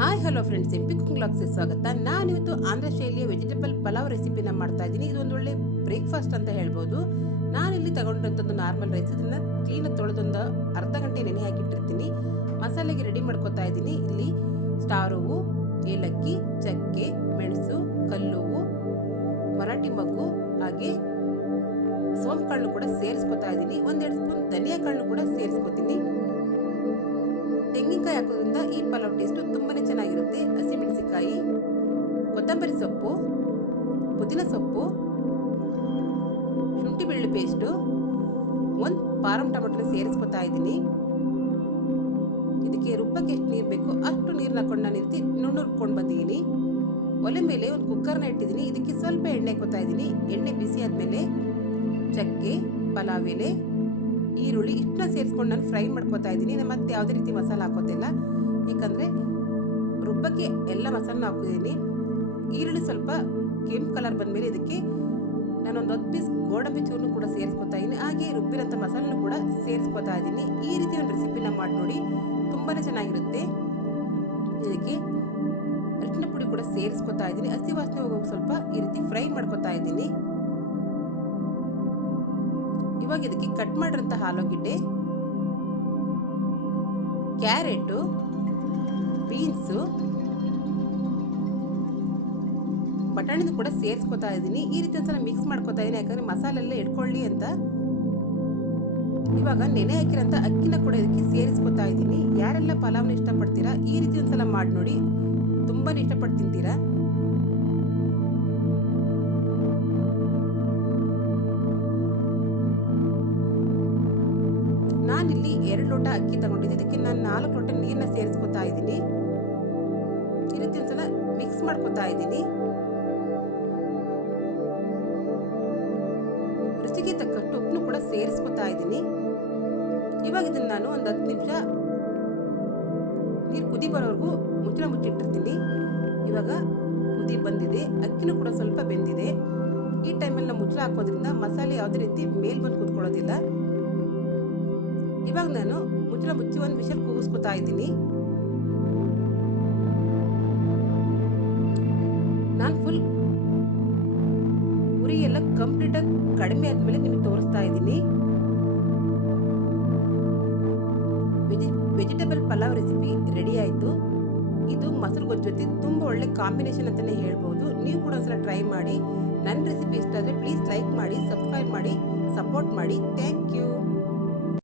Hi hello friends MP cooking ಬ್ಲಾಗ್ಸ್ಗೆ ಸ್ವಾಗತ. ನಾನಿವತ್ತು ಆಂಧ್ರ ಶೈಲಿಯ ವೆಜಿಟೇಬಲ್ ಪಲಾವ್ ರೆಸಿಪಿನ ಮಾಡ್ತಾ ಇದ್ದೀನಿ. ಇದು ಒಂದು ಒಳ್ಳೆ ಬ್ರೇಕ್ಫಾಸ್ಟ್ ಅಂತ ಹೇಳ್ಬೋದು. ನಾನಿಲ್ಲಿ ತಗೊಂಡಂಥದ್ದು ನಾರ್ಮಲ್ ರೈಸ್ ಇದನ್ನು ಕ್ಲೀನ್ ತೊಳೆದೊಂದು ಅರ್ಧ ಗಂಟೆ ನೆನೆ ಹಾಕಿಟ್ಟಿರ್ತೀನಿ ಮಸಾಲೆಗೆ ರೆಡಿ ಮಾಡ್ಕೊತಾ ಇದ್ದೀನಿ. ಇಲ್ಲಿ ಸ್ಟಾರ್ ಹೂವು ಏಲಕ್ಕಿ, ಚಕ್ಕೆ, ಮೆಣಸು, ಕಲ್ಲುವು, ಮರಾಠಿ ಮಗ್ಗು, ಹಾಗೆ ಸೋಂಪು ಕಾಳು ಕೂಡ ಸೇರಿಸ್ಕೊತಾ ಇದ್ದೀನಿ. ಒಂದೆರಡು ಸ್ಪೂನ್ ಧನಿಯಾ ಕಾಳು ಕೂಡ ಸೇರಿಸ್ಕೊತೀನಿ. ತೆಂಗಿನಕಾಯಿ ಹಾಕೋದ್ರಿಂದ ಈ ಪಲಾವ್ ಟೇಸ್ಟು ತುಂಬಾ ಚೆನ್ನಾಗಿರುತ್ತೆ. ಹಸಿಮೆಣಸಿಕಾಯಿ ಕೊತ್ತಂಬರಿ ಸೊಪ್ಪು, ಪುದೀನ ಸೊಪ್ಪು, ಶುಂಠಿ ಬೆಳ್ಳುಳ್ಳಿ ಪೇಸ್ಟು ಒಂದು ಪಾರಂ ಟೊಮೆಟೊ ಸೇರಿಸ್ಕೊತಾ ಇದ್ದೀನಿ. ಇದಕ್ಕೆ ರುಬ್ಬಕ್ಕೆ ಎಷ್ಟು ನೀರು ಬೇಕು ಅಷ್ಟು ನೀರನ್ನ ಹಾಕೊಂಡು ನಾನು ರೀತಿ ನುಣ್ಣುರ್ಕೊಂಡು ಬಂದಿದ್ದೀನಿ. ಒಲೆ ಮೇಲೆ ಒಂದು ಕುಕ್ಕರ್ನ ಇಟ್ಟಿದ್ದೀನಿ. ಇದಕ್ಕೆ ಸ್ವಲ್ಪ ಎಣ್ಣೆ ಹಾಕೋತಾ ಇದ್ದೀನಿ. ಎಣ್ಣೆ ಬಿಸಿ ಆದಮೇಲೆ ಚಕ್ಕೆ, ಪಲಾವ್ ಎಲೆ ಈರುಳ್ಳಿ ಇಷ್ಟನ್ನ ಸೇರಿಸ್ಕೊಂಡು ನಾನು ಫ್ರೈ ಮಾಡ್ಕೊತಾ ಇದ್ದೀನಿ. ನಾನು ಮತ್ತೆ ಯಾವುದೇ ರೀತಿ ಮಸಾಲೆ ಹಾಕೋತಿಲ್ಲ. ಏಕೆಂದರೆ ರುಬ್ಬಕ್ಕೆ ಎಲ್ಲ ಮಸಾಲನ ಹಾಕಿದ್ದೀನಿ ಈರುಳ್ಳಿ ಸ್ವಲ್ಪ ಕೆಂಪು ಕಲರ್ ಬಂದಮೇಲೆ ಇದಕ್ಕೆ ನಾನೊಂದು ಹತ್ತು ಪೀಸ್ ಗೋಡಂಬಿ ಚೂರ್ನು ಕೂಡ ಸೇರಿಸ್ಕೊತಾ ಇದ್ದೀನಿ. ಹಾಗೆ ರುಬ್ಬಿರೋಂಥ ಮಸಾಲನ್ನು ಕೂಡ ಸೇರಿಸ್ಕೊತಾ ಇದ್ದೀನಿ. ಈ ರೀತಿ ಒಂದು ರೆಸಿಪಿನ ಮಾಡಿ ನೋಡಿ ತುಂಬಾ ಚೆನ್ನಾಗಿರುತ್ತೆ. ಇದಕ್ಕೆ ಅರಿಶಿನ ಪುಡಿ ಕೂಡ ಸೇರಿಸ್ಕೊತಾ ಇದ್ದೀನಿ. ಹಸಿ ವಾಸನೆ ಹೋಗೋಕೆ ಸ್ವಲ್ಪ ಈ ರೀತಿ ಫ್ರೈ ಮಾಡ್ಕೊತಾ ಇದ್ದೀನಿ. ಇವಾಗ ಇದಕ್ಕೆ ಕಟ್ ಮಾಡಿರೋಂಥ ಆಲೂಗೆಡ್ಡೆ, ಕ್ಯಾರೆಟು, ಬೀನ್ಸು, ಬಟಾಣಿನೂ ಕೂಡ ಸೇರಿಸ್ಕೊತಾ ಇದ್ದೀನಿ. ಈ ರೀತಿ ಒಂದ್ಸಲ ಮಿಕ್ಸ್ ಮಾಡ್ಕೊತಾ ಇದ್ದೀನಿ. ಯಾಕಂದ್ರೆ ಮಸಾಲೆ ಎಲ್ಲ ಇಟ್ಕೊಳ್ಳಿ ಅಂತ. ಇವಾಗ ನೆನೆ ಹಾಕಿರೋಂಥ ಅಕ್ಕಿನ ಕೂಡ ಇದಕ್ಕೆ ಸೇರಿಸ್ಕೊತಾ ಇದ್ದೀನಿ. ಯಾರೆಲ್ಲ ಪಲಾವ್ನ ಇಷ್ಟಪಡ್ತೀರಾ, ಈ ರೀತಿ ಒಂದ್ಸಲ ಮಾಡಿ ನೋಡಿ. ತುಂಬಾ ಇಷ್ಟಪಟ್ಟು ತಿಂತೀರಾ. ನಾನಿಲ್ಲಿ ಎರಡು ಲೋಟ ಅಕ್ಕಿ ತಗೊಂಡಿದ್ದೆ. ಇದಕ್ಕೆ ನಾನು ನಾಲ್ಕು ಲೋಟ ನೀರನ್ನ ಸೇರಿಸ್ಕೊತಾ ಇದ್ದೀನಿ. ಈ ರೀತಿ ಒಂದ್ಸಲ ಮಿಕ್ಸ್ ಮಾಡ್ಕೊತಾ ಇದ್ದೀನಿ. ರುಚಿಗೆ ತಕ್ಕಷ್ಟು ಉಪ್ಪನ್ನು ಕೂಡ ಸೇರಿಸ್ಕೊತಾ ಇದ್ದೀನಿ. ಇವಾಗ ಇದನ್ನು ನಾನು ಒಂದು ಹತ್ತು ನಿಮಿಷ ನೀರು ಕುದಿ ಬರೋವರೆಗೂ ಮುಚ್ಚಳ ಮುಚ್ಚಿಟ್ಟಿರ್ತೀನಿ. ಇವಾಗ ಕುದಿ ಬಂದಿದೆ. ಅಕ್ಕಿನೂ ಕೂಡ ಸ್ವಲ್ಪ ಬೆಂದಿದೆ. ಈ ಟೈಮಲ್ಲಿ ನಾವು ಮುಚ್ಚಳ ಹಾಕೋದ್ರಿಂದ ಮಸಾಲೆ ಯಾವುದೇ ರೀತಿ ಮೇಲ್ ಬಂದು ಕುತ್ಕೊಳ್ಳೋದಿಲ್ಲ. ಇವಾಗ ನಾನು ಮುಚ್ಚಳ ಮುಚ್ಚಿ ಒಂದು ವಿಷಲ್ ಕೂಗಿಸ್ಕೊತಾ ಇದ್ದೀನಿ. ನಾನು ಫುಲ್ ಉರಿ ಎಲ್ಲ ಕಂಪ್ಲೀಟಾಗಿ ಕಡಿಮೆ ಆದಮೇಲೆ ನಿಮಗೆ ತೋರಿಸ್ತಾ ಇದ್ದೀನಿ. Veggie vegetable pulao recipe ready ಆಯಿತು. ಇದು ಮೊಸರು ಗೊಜ್ಜು ಜೊತೆ ತುಂಬ ಒಳ್ಳೆ ಕಾಂಬಿನೇಷನ್ ಅಂತಲೇ ಹೇಳ್ಬೋದು. ನೀವು ಕೂಡ ಒಂದ್ಸಲ ಟ್ರೈ ಮಾಡಿ. ನನ್ನ ರೆಸಿಪಿ ಇಷ್ಟ ಆದರೆ ಪ್ಲೀಸ್ ಲೈಕ್ ಮಾಡಿ ಸಬ್ಸ್ಕ್ರೈಬ್ ಮಾಡಿ ಸಪೋರ್ಟ್ ಮಾಡಿ. Thank you